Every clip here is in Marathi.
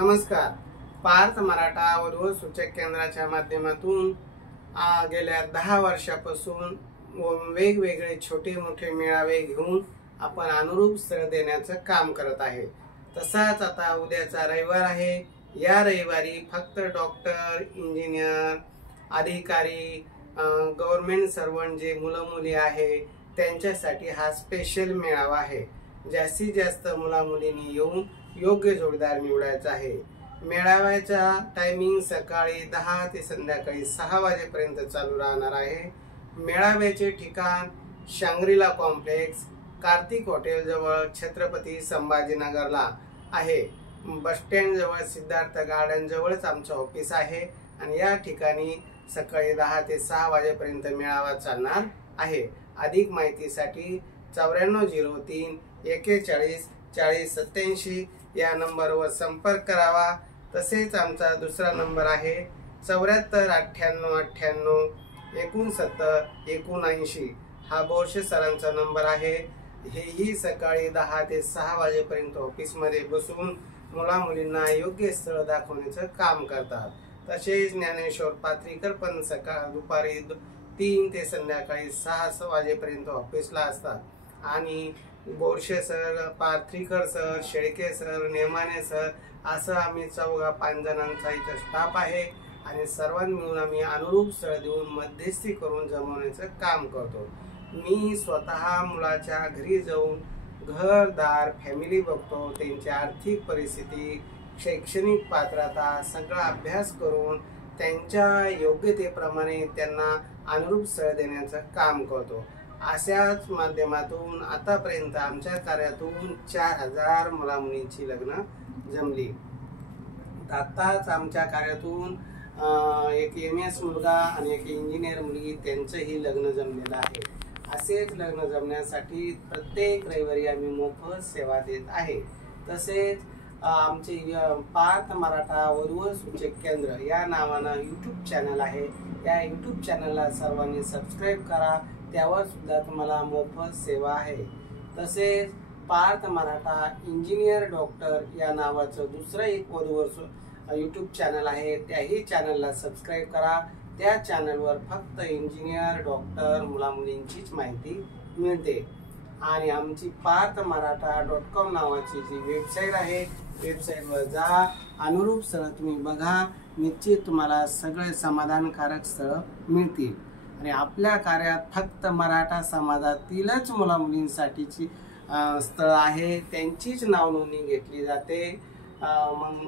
नमस्कार. पार्थ मराठा वधू सूचक केंद्राच्या माध्यमातून गेल्या 10 वर्षापासून वेगवेगळे छोटे मोठे मेळावे घेऊन आपण अनुरूप स्थळ देण्याचं काम करत आहे. तसाच आता उद्याचा रविवार आहे. या रविवारी फक्त डॉक्टर, इंजिनियर, अधिकारी, गव्हर्नमेंट सर्वंट जे मुलं मुली आहे त्यांच्यासाठी हा स्पेशल मेळावा आहे. जास्तीत जास्त मुला मुलींनी येऊन योग्य जोडीदार निवडायचा आहे. मेळाव्याचा टायमिंग सकाळी 10 ते संध्याकाळी 6 वाजेपर्यंत चालू राहणार आहे. मेळाव्याचे ठिकाण शांग्रीला कॉम्प्लेक्स, कार्तिक हॉटेल जवळ, छत्रपती संभाजीनगरला आहे. बस स्टँड जवळ, सिद्धार्थ गार्डन जवळच आमचं ऑफिस आहे आणि या ठिकाणी सकाळी 10 ते 6 वाजेपर्यंत मेळावा चालणार आहे. अधिक माहितीसाठी 9403 41 40 87 या नंबरवर संपर्क करावा. तसेच आमचा दुसरा नंबर आहे 74 98 98 69 79. हा बोरशे सरांचा नंबर आहे. हेही सकाळी 10 ते 6 वाजेपर्यंत ऑफिस मध्ये बसून मुला मुलींना योग्य स्थळ दाखवण्याचं काम करतात. तसेच ज्ञानेश्वर पात्रीकर पण दुपारी 3 ते संध्याकाळी 6 वाजेपर्यंत ऑफिसला असतात आणि Borshe sir, Patrikar sir, Shelke sir, Nemane sir असं आम्ही 4-5 जणांचा इथं स्टाफ आहे आणि सर्वांनी मिळून आम्ही अनुरूप स्थळ देऊन मध्यस्थी करून जमवण्याचं काम करतो. मी स्वतः मुलाच्या घरी जाऊन घरदार, फॅमिली बघतो. त्यांची आर्थिक परिस्थिती, शैक्षणिक पात्रता सगळा अभ्यास करून त्यांच्या योग्यतेप्रमाणे त्यांना अनुरूप स्थळ देण्याचं काम करतो. अशाच माध्यमातून आतापर्यंत आमच्या कार्यातून 4000 मुला मुलींची लग्न जमली. आताच आमच्या कार्यातून एक MS मुलगा आणि एक इंजिनियर मुलगी त्यांचंही लग्न जमलेलं आहे. असेच लग्न जमण्यासाठी प्रत्येक रविवारी आम्ही मोफत सेवा देत आहे. तसेच आमचे पार्थ मराठा वधू सूचक केंद्र या नावानं YouTube चॅनल आहे. या YouTube चॅनलला सर्वांनी सबस्क्राईब करा. त्यावर सुद्धा तुम्हाला मोफत सेवा आहे. तसेच पार्थ मराठा इंजिनियर डॉक्टर या नावाचं दुसरं एक वधूवर YouTube चॅनल आहे. त्याही चॅनलला सबस्क्राईब करा. त्या चॅनलवर फक्त इंजिनियर, डॉक्टर, मुला मुलींचीच माहिती मिळते. आणि आमची parthmaratha.com नावाची जी वेबसाईट आहे, वेबसाईटवर जा, अनुरूप स्थळ तुम्ही बघा. निश्चित तुम्हाला सगळे समाधानकारक स्थळ मिळतील. आणि आपल्या कार्यात फक्त मराठा समाजातीलच मुला मुलींसाठीची स्थळ आहे, त्यांचीच नाव नोंदणी घेतली जाते. मग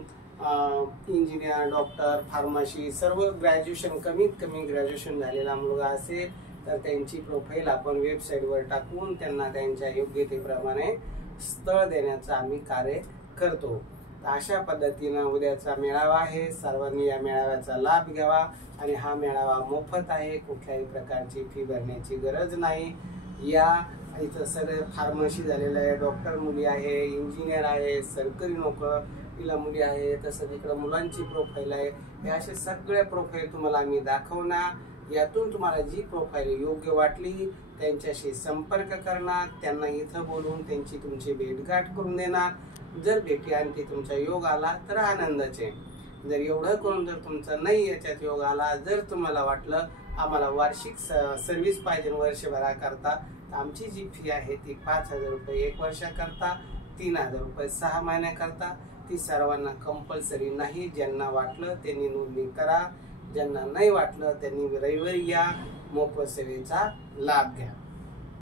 इंजिनियर, डॉक्टर, फार्मसी सर्व ग्रॅज्युएशन, कमीत कमी ग्रॅज्युएशन झालेला मुलगा असेल तर त्यांची प्रोफाईल आपण वेबसाईटवर टाकून त्यांना त्यांच्या योग्यतेप्रमाणे स्थळ देण्याचं आम्ही कार्य करतो. अशा पद्धतीनं उद्याचा मेळावा आहे. सर्वांनी या मेळाव्याचा लाभ घ्यावा. आणि हा मेळावा मोफत आहे. कुठल्याही प्रकारची फी भरण्याची गरज नाही. या इथं सगळे फार्मसी झालेलं आहे, डॉक्टर मुली आहे, इंजिनियर आहे, सरकारी नोकरीला मुली आहे. तसंच इकडं मुलांची प्रोफाईल आहे. हे असे सगळे प्रोफाईल तुम्हाला आम्ही दाखवणार. यातून तुम्हाला जी प्रोफाईल योग्य वाटली त्यांच्याशी संपर्क करणार. त्यांना इथं बोलून त्यांची तुमची भेटगाठ करून देणार. जर भेटी आणि तुमचा योग आला तर आनंदाचे. जर एवढं करून जर तुमचा नाही याच्यात योग आला, जर तुम्हाला वाटलं आम्हाला वार्षिक सर्व्हिस पाहिजे वर्षभराकरता, तर आमची जी फी आहे ती 5000 रुपये 1 वर्षाकरता, 3000 रुपये 6 महिन्याकरता. ती सर्वांना कंपल्सरी नाही. ज्यांना वाटलं त्यांनी नोंदणी करा. ज्यांना नाही वाटलं त्यांनी रविवारी या मोफत सेवेचा लाभ घ्या.